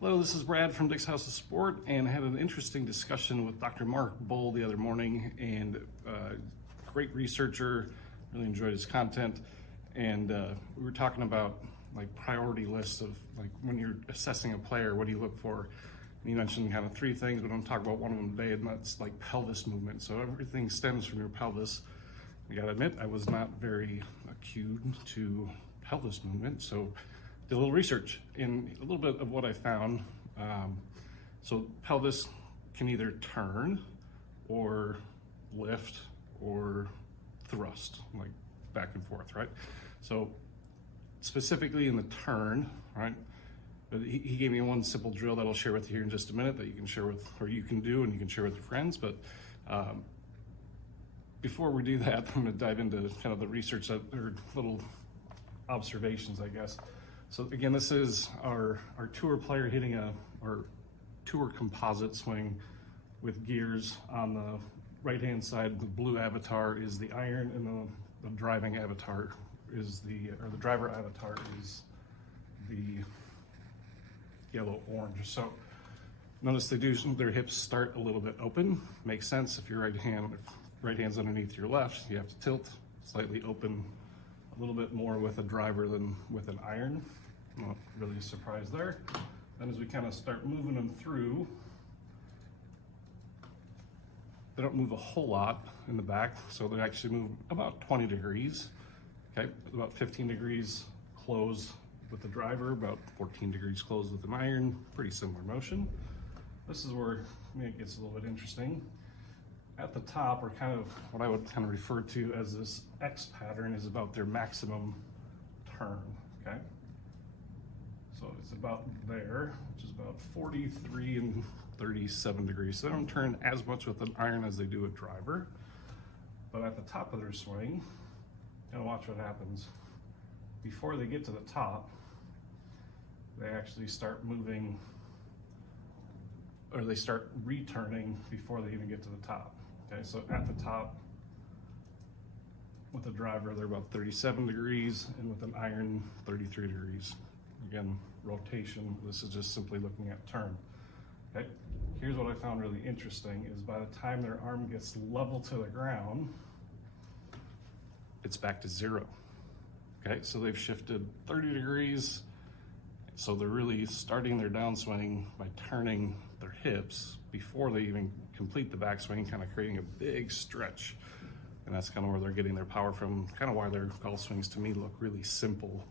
Hello, this is Brad from Dick's House of Sport, and I had an interesting discussion with Dr. Mark Bull the other morning, and great researcher, really enjoyed his content, and we were talking about like priority lists of like when you're assessing a player, what do you look for? And you mentioned kind of three things, but I'm gonna talk about one of them today, and that's like pelvis movement. So everything stems from your pelvis. I gotta admit, I was not very acute to pelvis movement, so did a little research, and a little bit of what I found. So pelvis can either turn or lift or thrust, like back and forth, right? So specifically in the turn, right? But he gave me one simple drill that I'll share with you here in just a minute that you can share with, or you can do and you can share with your friends. But before we do that, I'm gonna dive into kind of the research that, or little observations, I guess. So again, this is our tour player hitting our tour composite swing with gears. On the right-hand side, the blue avatar is the iron, and the driving avatar is the driver avatar is the yellow-orange. So notice they do, their hips start a little bit open. Makes sense if your if right hand's underneath your left, you have to tilt slightly open a little bit more with a driver than with an iron. Not really a surprise there. Then as we kind of start moving them through, they don't move a whole lot in the back, so they actually move about 20 degrees, okay? About 15 degrees close with the driver, about 14 degrees close with an iron, pretty similar motion. This is where it gets a little bit interesting. At the top, or kind of what I would kind of refer to as this X pattern, is about their maximum turn, okay? So it's about there, which is about 43 and 37 degrees. So they don't turn as much with an iron as they do a driver. But at the top of their swing, and watch what happens. Before they get to the top, they actually start moving, or they start returning before they even get to the top. Okay, so at the top, with a driver, they're about 37 degrees, and with an iron, 33 degrees. Again, rotation, this is just simply looking at turn. Okay, here's what I found really interesting is by the time their arm gets level to the ground, it's back to zero. Okay, so they've shifted 30 degrees, so they're really starting their downswing by turning their hips before they even complete the backswing, kind of creating a big stretch. And that's kind of where they're getting their power from, kind of why their golf swings to me look really simple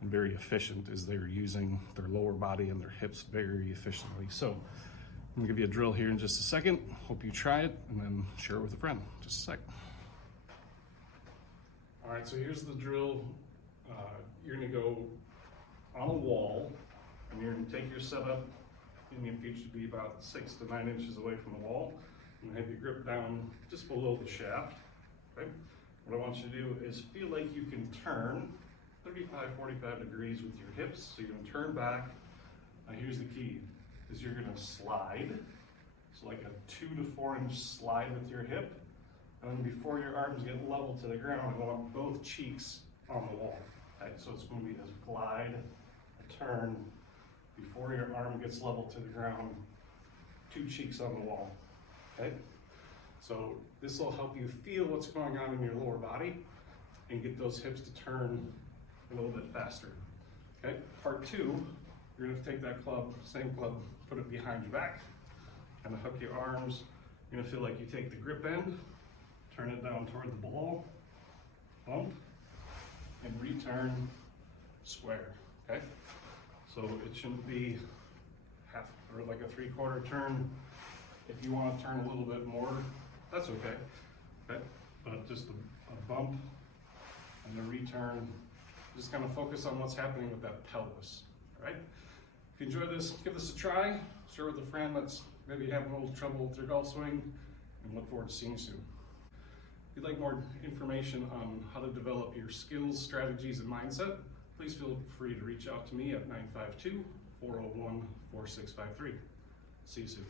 and very efficient, is they're using their lower body and their hips very efficiently. So I'm gonna give you a drill here in just a second. Hope you try it and then share it with a friend. Just a sec. All right, so here's the drill. You're gonna go on a wall, and you're gonna take your setup, and your feet should be about 6 to 9 inches away from the wall. And have your grip down just below the shaft, okay? What I want you to do is feel like you can turn 35, 45 degrees with your hips. So you're gonna turn back. Now here's the key, is you're gonna slide. So like a 2 to 4 inch slide with your hip. And then before your arms get level to the ground, I want both cheeks on the wall. Okay, so it's gonna be a glide, a turn, before your arm gets level to the ground, 2 cheeks on the wall, okay? So this will help you feel what's going on in your lower body and get those hips to turn a little bit faster, okay? Part 2, you're gonna take that club, same club, put it behind your back, and hook your arms. You're gonna feel like you take the grip end, turn it down toward the ball, bump, and return square, okay? So it shouldn't be half or like a 3/4 turn. If you want to turn a little bit more, that's okay. Okay, but just a bump and a return. Just kind of focus on what's happening with that pelvis. All right. If you enjoyed this, give this a try. Share with a friend that's maybe having a little trouble with their golf swing, and look forward to seeing you soon. If you'd like more information on how to develop your skills, strategies, and mindset, please feel free to reach out to me at 952-401-4653. See you soon.